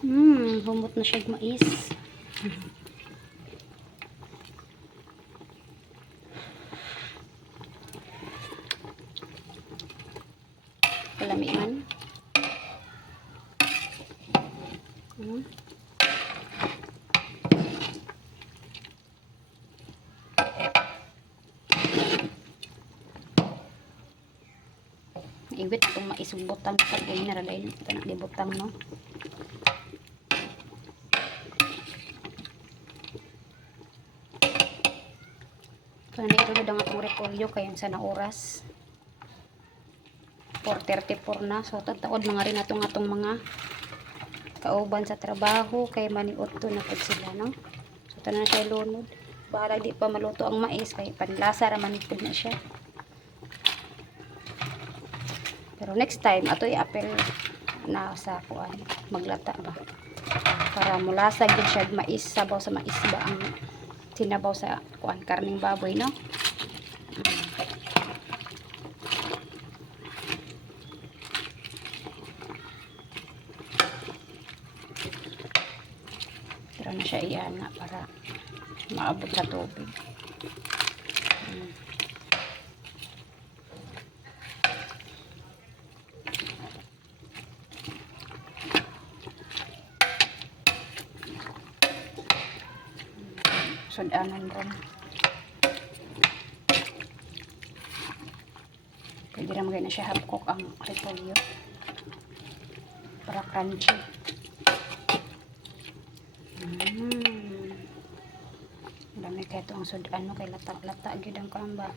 Humot na siya mais. Palamian. Iwit itong mais butang pag ay naralain ito na di butang no. Kaya ito na ang atong repolyo kaya sa na oras 4:34 na. So tataod mga rin atong mga kauban sa trabaho kay maniud to na pud sila no. So tanan na siya lunod. Bahala di pa maluto ang mais kay panlasa ra man pud na siya. Pero next time ato i-apel na sa kuan maglata ba para mulasa gid siya mais sabaw sa mais ba ang sinabaw sa kuan karning baboy no. Pero na siya iana para maabot sa tubig. Sudanan ron. Pwede na magay na siya half cook ang repolyo para crunchy. Dami kaya itong sudan kay lata-lata gid ang kamba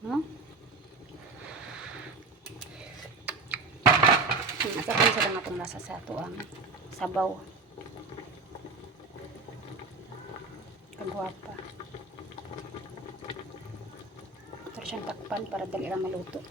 no? Asa pa sa lang atong nasa sa ato ang sabaw. Kagwapa. Para siyang takpan para dali lang maluto.